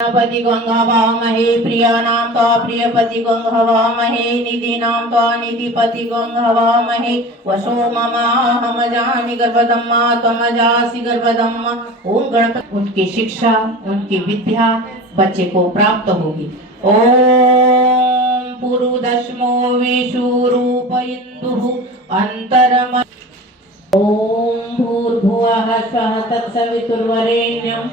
पति गंगावामहे प्रियानां तो प्रियपति गंगावामहे निधीनां तो निधिपति गंगावामहे वशो ममाहमजानि गर्भदम्मा त्वमजासि गर्भदम्मा। ओम गणपति। उनकी शिक्षा उनकी विद्या बच्चे को प्राप्त होगी। ओम पुरुदश्मो विषुरूप इंदुः अंतरम। ओम भूर्भुवः स्वः तत्सवितुर्वरेण्यं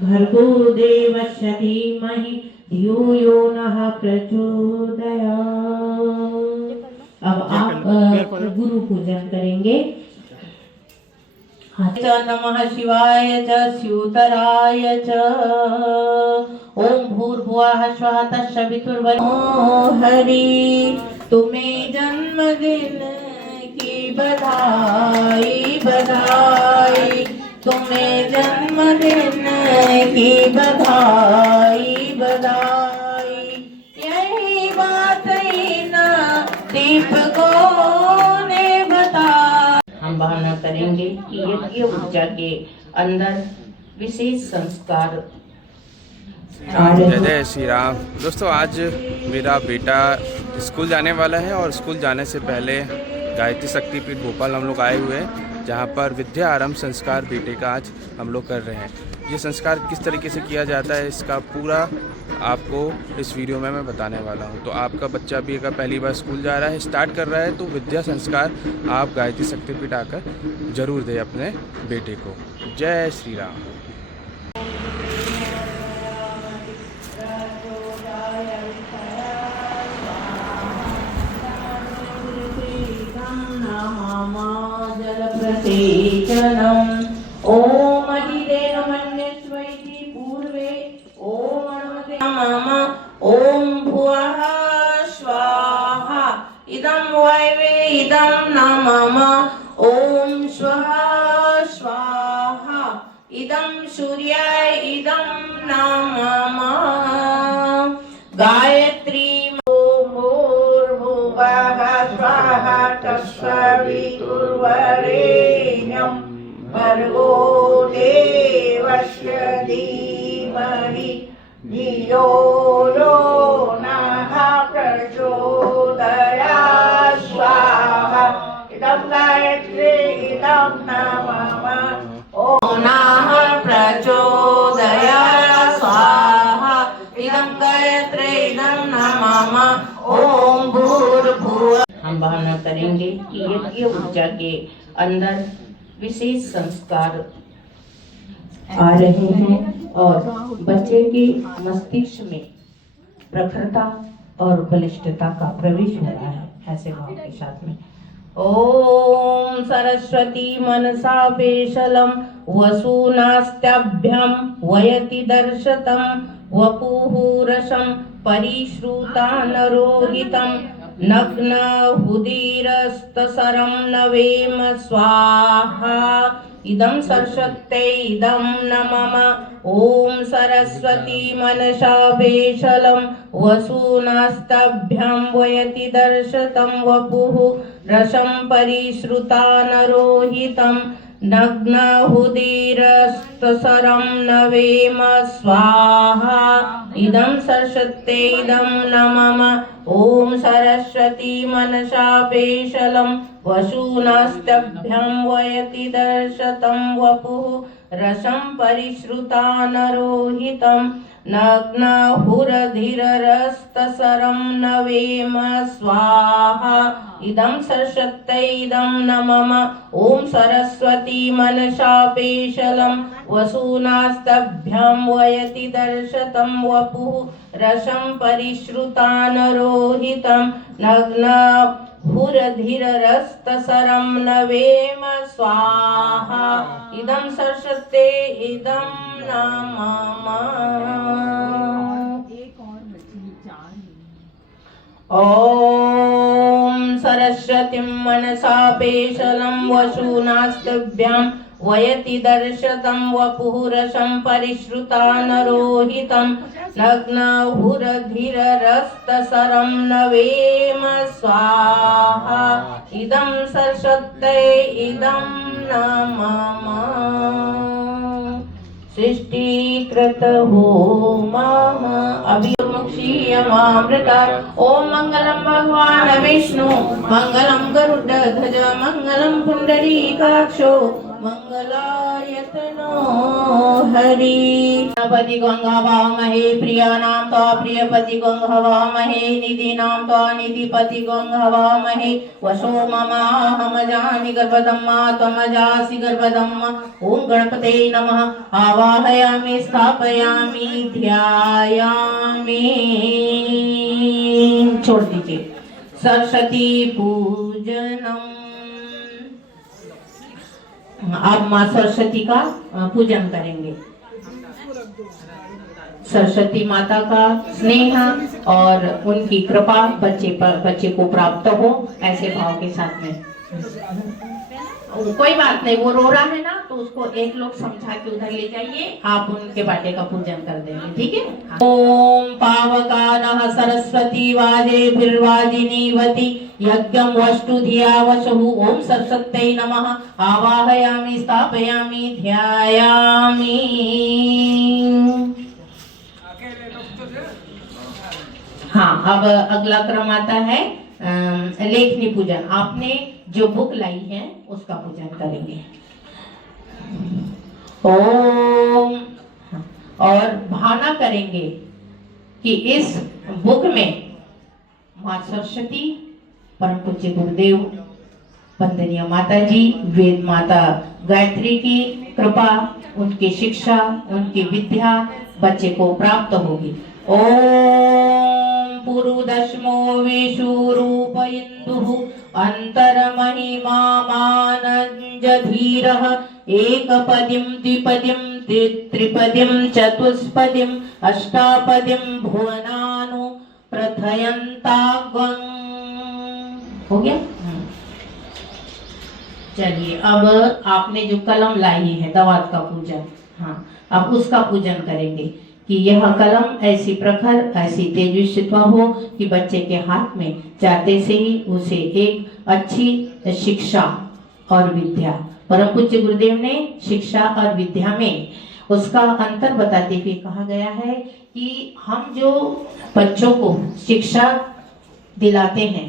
भर्गो देवस्य धीमहि धियो यो नः प्रचोदयात्। अब आप गुरु पूजन करेंगे। नमः शिवाय च स्यूतराय च। ओम भूर्भुवः स्वः तत्सवितुर्वरेण्यं। हरि तुम्हें जन्मदिन की बधाई बधाई, तुम्हें जन्मदिन की बधाई बधाई। यही बात ना दीपकों ने बता। हम भावना करेंगे कि यज्ञ ऊर्जा के अंदर विशेष संस्कार। जय जय श्री राम। दोस्तों, आज मेरा बेटा स्कूल जाने वाला है और स्कूल जाने से पहले गायत्री शक्तिपीठ भोपाल हम लोग आए हुए हैं, जहाँ पर विद्या आरंभ संस्कार बेटे का आज हम लोग कर रहे हैं। ये संस्कार किस तरीके से किया जाता है इसका पूरा आपको इस वीडियो में मैं बताने वाला हूँ। तो आपका बच्चा भी अगर पहली बार स्कूल जा रहा है, स्टार्ट कर रहा है, तो विद्या संस्कार आप गायत्री शक्तिपीठ आकर जरूर दें अपने बेटे को। जय श्री राम। ओम अधिदेव मन्यस्वैति पूर्वे ओम अणुमते मम ओम भुवः स्वाहा इदं वैवे इदं न मम ओम स्वः स्वाहा इदं सूर्याय इदं न मम। गायत्री भूर्भुवः स्वः तत्सवितुर्वरेण्यं भर्गो देवस्य धीमहि धियो यो नः प्रचोदयात्। स्वाहा इदं गायत्री इदं न मम ओम नः प्रचोदयात्। स्वाहा इदं गायत्री इदं न मम ओम भूर्भुवः। हम भावना करेंगे कि यज्ञ ऊर्जा के अंदर विशेष संस्कार आ रहे हैं और बच्चे के मस्तिष्क में प्रखरता और बलिष्ठता का प्रवेश हो रहा है। ऐसे भाव के साथ में ओम सरस्वती मनसा पेशलम वसूनास्त्याभ्याम वयति दर्शतम वपुहुरसम परिश्रुता नरोहितम नग्न हुदीरस्तसरं नवेम स्वाहा इदं सरस्वत्यै इदं न मम ओम सरस्वती मनसा पेशलं वसूनास्ताभ्यां वयति दर्शतं वपुः रसं परिश्रुता नरोहितं नग्न हुदीरस्तसरं नवेम स्वाहा इदं सरस्वत्यै इदं न मम ओम सरस्वती मनसा पेशलं वसूनास्ताभ्यां वयति दर्शतं वपुः रसं परिश्रुता नरोहितं नग्न हुरधिरस्तसरं नवेम स्वाहा इदं सरस्वत्यै इदं न मम ओम सरस्वती मनसा पेशलं वसूनास्ताभ्यां वयति दर्शतं वपुः रसं परिश्रुता नरोहितं नग्न हुरधिरस्तसरं नवेम स्वाहा इदं सरस्वत्यै इदं न मम। ओम सरस्वतीं मनसा पेशलं वसूनास्ताभ्यां वयति दर्शतं वपुः रसं परिश्रुता नरोहितं नग्न हुरधिरस्तसरं नवेम स्वाहा इदं सरस्वत्यै इदं न मम। सृष्टिकृत होमः अभिमुक्षीयमामृता। ओम मंगलम भगवान विष्णु मंगलम गरुडध्वज मंगलम पुंडरीकाक्षो मंगलायतनो हरि। पति गंगावामहे प्रियानां तो प्रियपति गंगावामहे निधिनां तो निधिपति गंगावामहे वशो ममाहमजानि गर्भदम्मा त्वमजासि गर्भदम्मा। ओम गणपते नमः। आवाहयामि स्थापयामि ध्यायामि। छोड़ दीजिए। सरस्वती पूजनम। आप माँ सरस्वती का पूजन करेंगे। सरस्वती माता का स्नेह और उनकी कृपा बच्चे को प्राप्त हो, ऐसे भाव के साथ में। कोई बात नहीं, वो रो रहा है ना, तो उसको एक लोग समझा के उधर ले जाइए, आप उनके बाटे का पूजन कर देंगे, ठीक है। ओम पावकानः सरस्वती वाजे फिर्वाजिनीवती यज्ञम वस्तु धिया वशहु। ओम सरस्वत्यै नमः। आवाहयामि स्थापयामि ध्यायामि। हाँ, अब अगला क्रम आता है लेखनी पूजन। आपने जो बुक लाई है उसका पूजन करेंगे। ओम, और भावना करेंगे कि इस बुक में माँ सरस्वती, परम पूज्य गुरुदेव, वंदनीय माता जी, वेद माता गायत्री की कृपा, उनकी शिक्षा, उनकी विद्या बच्चे को प्राप्त होगी। ओम पुरुदश्मो विषुरूप इंदुः अंतरमहिमा मानंजधीरः एकपदिं द्विपदिं त्रिपदिं चतुष्पदिं अष्टापदिं भुवनानु प्रथयन्ताग्वं। हो गया। चलिए, अब आपने जो कलम लाई है दवात का पूजन, हाँ, अब उसका पूजन करेंगे कि यह कलम ऐसी प्रखर, ऐसी तेजस्वी हो कि बच्चे के हाथ में जाते से ही उसे एक अच्छी शिक्षा और विद्या, परम पूज्य गुरुदेव ने शिक्षा और विद्या में उसका अंतर बताते हुए कहा गया है कि हम जो बच्चों को शिक्षा दिलाते हैं,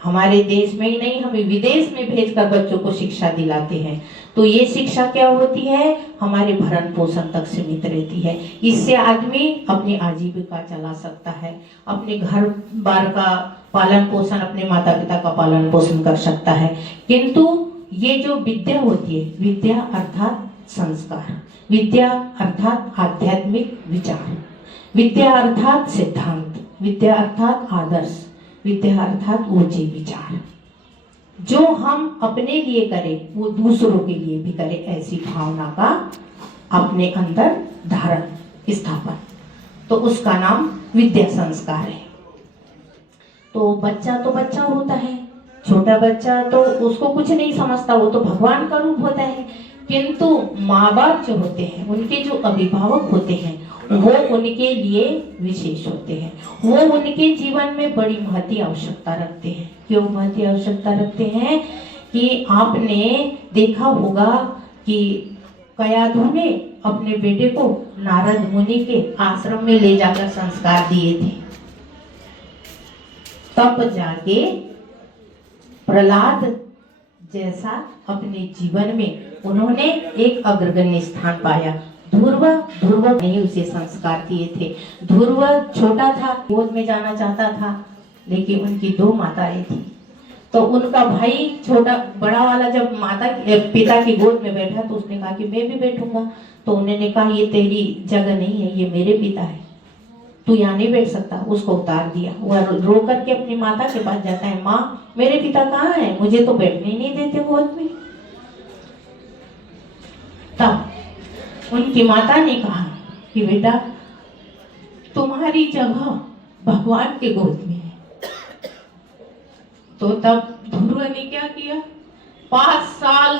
हमारे देश में ही नहीं, हमें विदेश में भेजकर बच्चों को शिक्षा दिलाते हैं, तो ये शिक्षा क्या होती है, हमारे भरण पोषण तक सीमित रहती है। इससे आदमी अपनी आजीविका चला सकता है, अपने घर बार का पालन पोषण, अपने माता पिता का पालन पोषण कर सकता है। किंतु ये जो विद्या होती है, विद्या अर्थात संस्कार, विद्या अर्थात आध्यात्मिक विचार, विद्या अर्थात सिद्धांत, विद्या अर्थात आदर्श, विद्या अर्थात ऊंचे विचार। जो हम अपने लिए करें वो दूसरों के लिए भी करें, ऐसी भावना का अपने अंदर धारण स्थापन, तो उसका नाम विद्या संस्कार है। तो बच्चा होता है, छोटा बच्चा तो उसको कुछ नहीं समझता, वो तो भगवान का रूप होता है। किंतु माँ बाप जो होते हैं, उनके जो अभिभावक होते हैं, वो उनके लिए विशेष होते हैं, वो उनके जीवन में बड़ी महती आवश्यकता रखते हैं। क्यों महती आवश्यकता रखते हैं कि आपने देखा होगा कि कयाधु ने अपने बेटे को नारद मुनि के आश्रम में ले जाकर संस्कार दिए थे, तब जाके प्रहलाद जैसा अपने जीवन में उन्होंने एक अग्रगण्य स्थान पाया। ध्रुव ने उसे संस्कार दिए थे। ध्रुव छोटा था, गोद में जाना चाहता था, लेकिन उनकी दो माताएं थी, तो उनका भाई छोटा बड़ा वाला जब पिता की गोद में बैठा तो उसने कहा कि मैं भी बैठूंगा। तो उन्होंने कहा ये तेरी जगह नहीं है, ये मेरे पिता है, तू यहाँ नहीं बैठ सकता। उसको उतार दिया। वह रो करके अपनी माता के पास जाता है, माँ मेरे पिता कहाँ है, मुझे तो बैठने ही नहीं देते गोद में। तब उनकी माता ने कहा कि बेटा तुम्हारी जगह भगवान के गोद में है। तो तब ध्रुव ने क्या किया, 5 साल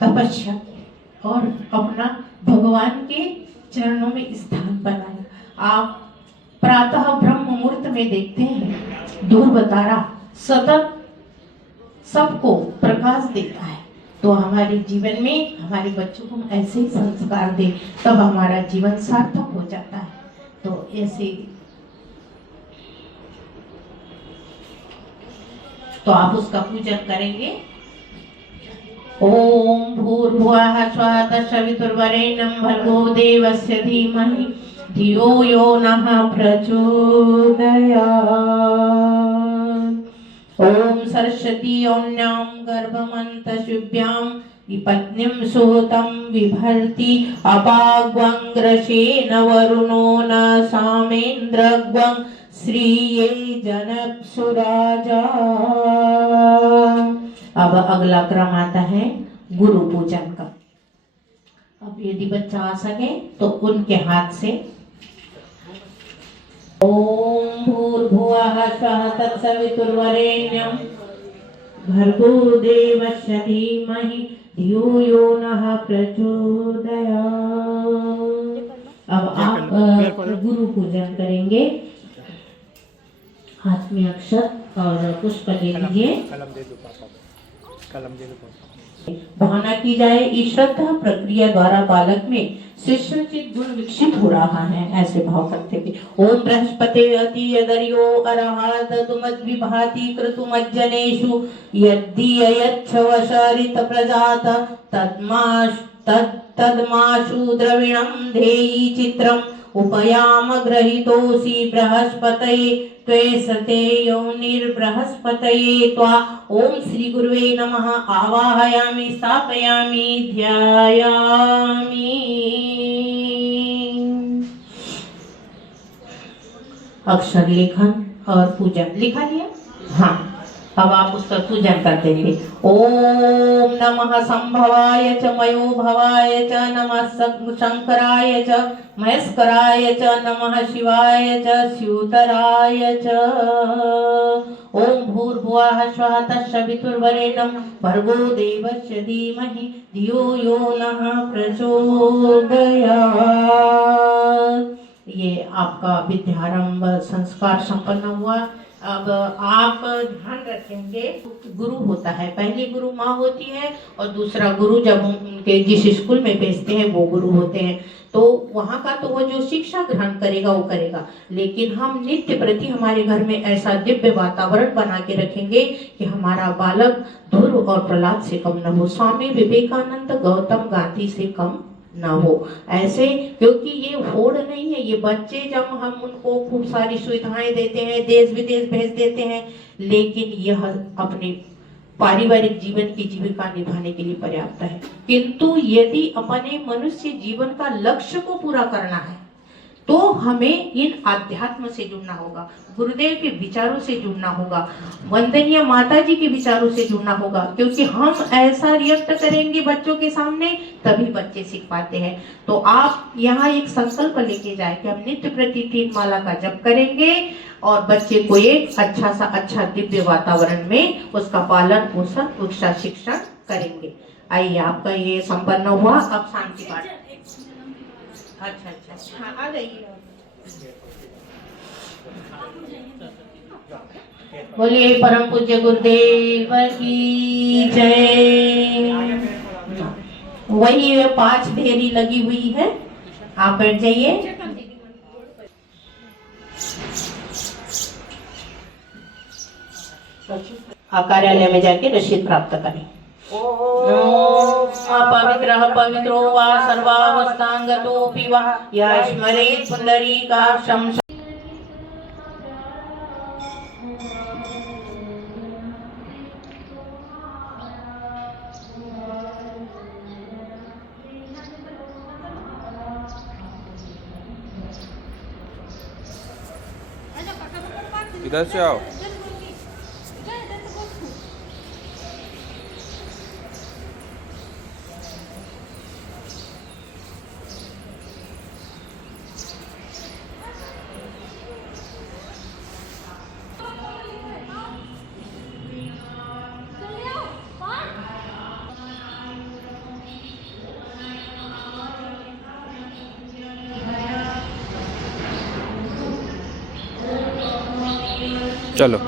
तपस्या और अपना भगवान के चरणों में स्थान बनाया। आप प्रातः ब्रह्म मुहूर्त में देखते हैं ध्रुव तारा सतत सबको प्रकाश देता है, तो हमारे जीवन में हमारे बच्चों को हम ऐसे ही संस्कार दें, तब हमारा जीवन सार्थक हो जाता है। तो ऐसे तो आप उसका पूजन करेंगे। ओम भूर्भुवः स्वः तत्सवितुर्वरेण्यं भर्गो देवस्य धीमहि धियो यो नः प्रचोदयात्। ओम सरस्वती ओन्यां गर्भमन्तशुभ्यां विपत्निं सुहृतं विभर्ति अपाग्वंग्रसेन वरुणो न सामेन्द्रग्वं श्रीये जनप्सुराजा। अब अगला क्रम आता है गुरु पूजन का। अब यदि बच्चा आ सके तो उनके हाथ से ओम भूर्भुवः स्वः तत्सवितुर्वरेण्यं भर्गो देवस्य धीमहि धियो यो नः प्रचोदयात्। अब आप गुरु पूजन करेंगे। हाथ में अक्षत और पुष्प ले लीजिए। भावना की जाए इस श्रद्धा प्रक्रिया द्वारा बालक में शिष्योचित गुण विकसित हो रहा है, ऐसे भाव करते हुए। ओम बृहस्पते अति यदर्यो अरहात तुमद्विभाति क्रतुमज्जनेषु यद्दीयच्छवशरित प्रजात तद्माशु द्रविणं धेयि चित्रम् उपयाम ग्रहीतोऽसि बृहस्पतये त्वे सते योनिर्बृहस्पतये त्वा। ओम श्री गुरुवे नमः। आवाहयामि स्थापयामि ध्यायामि। अक्षर लेखन और पूजन लिखा लिया। हाँ, अब आप उसका पूजन कर देंगे। ओम नमः संभवाय च मयो भवाय च नमः शंकराय च महेश्वराय च नमः शिवाय च स्यूतराय च। ओम भूर्भुवः स्वः तत्सवितुर्वरेण्यं भर्गो देवस्य धीमहि धियो यो नः प्रचोदयात्। ये आपका विद्यारंभ संस्कार संपन्न हुआ। अब आप ध्यान रखेंगे, गुरु होता है, पहली गुरु माँ होती है और दूसरा गुरु जब उनके जिस स्कूल में भेजते हैं वो गुरु होते हैं। तो वहाँ का तो वो जो शिक्षा ग्रहण करेगा वो करेगा, लेकिन हम नित्य प्रति हमारे घर में ऐसा दिव्य वातावरण बना के रखेंगे कि हमारा बालक ध्रुव और प्रहलाद से कम न हो, स्वामी विवेकानंद गौतम गांधी से कम ना हो। ऐसे, क्योंकि ये होड़ नहीं है, ये बच्चे जब हम उनको खूब सारी सुविधाएं देते हैं, देश विदेश भेज देते हैं, लेकिन यह अपने पारिवारिक जीवन की जीविका निभाने के लिए पर्याप्त है। किंतु यदि अपने मनुष्य जीवन का लक्ष्य को पूरा करना है तो हमें इन आध्यात्म से जुड़ना होगा, गुरुदेव के विचारों से जुड़ना होगा, वंदनीय माता जी के विचारों से जुड़ना होगा, क्योंकि हम ऐसा रिएक्ट करेंगे बच्चों के सामने तभी बच्चे सीख पाते हैं। तो आप यहाँ एक संकल्प लेके जाए कि हम नित्य प्रति 3 माला का जप करेंगे और बच्चे को एक अच्छा दिव्य वातावरण में उसका पालन पोषण शिक्षा शिक्षण करेंगे। आइए, आपका ये संपन्न हुआ। अब शांति पाठ। अच्छा, हाँ, आ जाइए। बोलिए परम पूज्य गुरुदेव की जय। वही 5 ढेरी लगी हुई है, आप बैठ जाइए। कार्यालय में जाके रसीद प्राप्त करें। अपवित्रः पवित्रो वा सर्वावस्थांगतोऽपि वा यः स्मरेत् पुण्डरीकाक्षं। इधर से आओ। चलो।